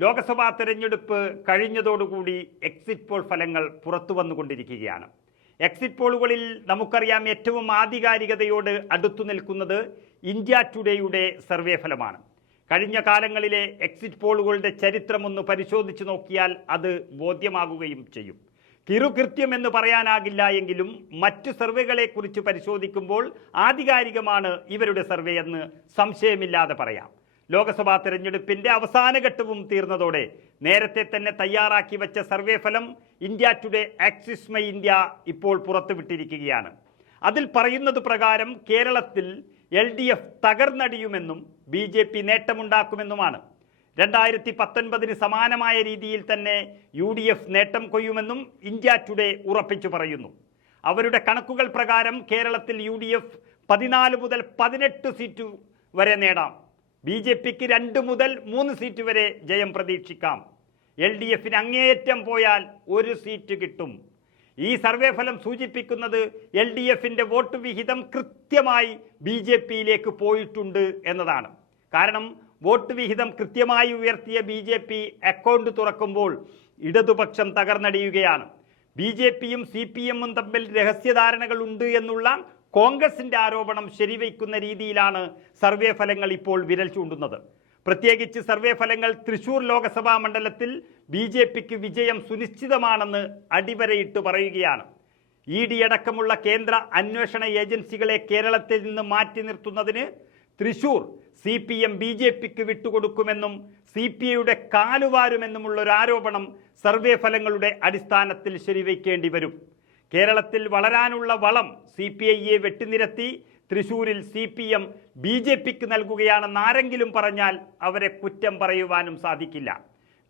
ലോക്സഭാ തെരഞ്ഞെടുപ്പ് കഴിഞ്ഞതോടുകൂടി exit poll ഫലങ്ങൾ പുറത്തു വന്നുകൊണ്ടിരിക്കുകയാണ്. എക്സിറ്റ് പോളുകളിൽ നമുക്കറിയാം ഏറ്റവും ആധികാരികതയോട് അടുത്തു നിൽക്കുന്നത് ഇന്ത്യ ടുഡേയുടെ സർവേ ഫലമാണ്. കഴിഞ്ഞ കാലങ്ങളിലെ എക്സിറ്റ് പോളുകളുടെ ചരിത്രമൊന്ന് പരിശോധിച്ച് നോക്കിയാൽ അത് ബോധ്യമാകുകയും ചെയ്യും. കിറുകൃത്യം എന്ന് പറയാനാകില്ല എങ്കിലും മറ്റു സർവേകളെക്കുറിച്ച് പരിശോധിക്കുമ്പോൾ ആധികാരികമാണ് ഇവരുടെ സർവേ എന്ന് സംശയമില്ലാതെ പറയാം. ലോക്സഭാ തെരഞ്ഞെടുപ്പിന്റെ അവസാന ഘട്ടവും തീർന്നതോടെ നേരത്തെ തന്നെ തയ്യാറാക്കി വെച്ച സർവേ ഫലം India today axis my India ഇപ്പോൾ പുറത്തുവിട്ടിരിക്കുകയാണ്. അതിൽ പറയുന്നത് പ്രകാരം കേരളത്തിൽ LDF തകർന്നടിയുമെന്നും BJP നേട്ടമുണ്ടാക്കുമെന്നുമാണ്. 2019 സമാനമായ രീതിയിൽ തന്നെ UDF നേട്ടം കൊയ്യുമെന്നും ഇന്ത്യ ടുഡേ ഉറപ്പിച്ചു പറയുന്നു. അവരുടെ കണക്കുകൾ പ്രകാരം കേരളത്തിൽ UDF 14 മുതൽ 18 സീറ്റ് വരെ നേടാം. BJPക്ക് 2 മുതൽ 3 സീറ്റ് വരെ ജയം പ്രതീക്ഷിക്കാം. LDFന് അങ്ങേയറ്റം പോയാൽ 1 സീറ്റ് കിട്ടും. ഈ സർവേ ഫലം സൂചിപ്പിക്കുന്നത് LDFന്റെ വോട്ട് വിഹിതം കൃത്യമായി BJPയിലേക്ക് പോയിട്ടുണ്ട് എന്നതാണ്. കാരണം വോട്ട് വിഹിതം കൃത്യമായി ഉയർത്തിയ BJP അക്കൗണ്ട് തുറക്കുമ്പോൾ ഇടതുപക്ഷം തകർന്നടിയുകയാണ്. BJPയും CPMഉം തമ്മിൽ രഹസ്യധാരണകൾ ഉണ്ട് എന്നുള്ള കോൺഗ്രസിന്റെ ആരോപണം ശരിവയ്ക്കുന്ന രീതിയിലാണ് സർവേ ഫലങ്ങൾ ഇപ്പോൾ വിരൽ ചൂണ്ടുന്നത്. പ്രത്യേകിച്ച് സർവേ ഫലങ്ങൾ തൃശൂർ ലോക്സഭാ മണ്ഡലത്തിൽ BJPക്ക് വിജയം സുനിശ്ചിതമാണെന്ന് അടിവരയിട്ട് പറയുകയാണ്. ED അടക്കമുള്ള കേന്ദ്ര അന്വേഷണ ഏജൻസികളെ കേരളത്തിൽ നിന്ന് മാറ്റി നിർത്തുന്നതിന് തൃശൂർ CPM BJPക്ക് വിട്ടുകൊടുക്കുമെന്നും CPIയുടെ കാലുവാരുമെന്നുമുള്ള ഒരു ആരോപണം സർവേ ഫലങ്ങളുടെ അടിസ്ഥാനത്തിൽ ശരിവയ്ക്കേണ്ടി വരും. കേരളത്തിൽ വളരാനുള്ള വളം CPIയെ വെട്ടിനിരത്തി തൃശൂരിൽ CPM BJPക്ക് നൽകുകയാണെന്ന് ആരെങ്കിലും പറഞ്ഞാൽ അവരെ കുറ്റം പറയുവാനും സാധിക്കില്ല.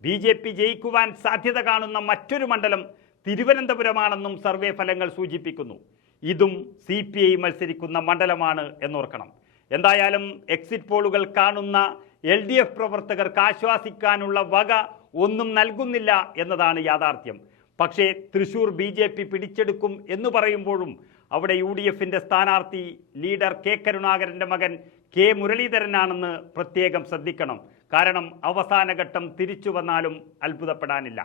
BJP ജയിക്കുവാൻ സാധ്യത കാണുന്ന മറ്റൊരു മണ്ഡലം തിരുവനന്തപുരമാണെന്നും സർവേ ഫലങ്ങൾ സൂചിപ്പിക്കുന്നു. ഇതും CPI മത്സരിക്കുന്ന മണ്ഡലമാണ് എന്നോർക്കണം. എന്തായാലും എക്സിറ്റ് പോളുകൾ കാണുന്ന LDF പ്രവർത്തകർക്ക് ആശ്വാസിക്കാനുള്ള വക ഒന്നും നൽകുന്നില്ല എന്നതാണ് യാഥാർത്ഥ്യം. പക്ഷേ തൃശൂർ BJP പിടിച്ചെടുക്കും എന്ന് പറയുമ്പോഴും അവിടെ UDFന്റെ സ്ഥാനാർത്ഥി ലീഡർ K കരുണാകരന്റെ മകൻ K മുരളീധരനാണെന്ന് പ്രത്യേകം ശ്രദ്ധിക്കണം. കാരണം അവസാന ഘട്ടം തിരിച്ചു വന്നാലും അത്ഭുതപ്പെടാനില്ല.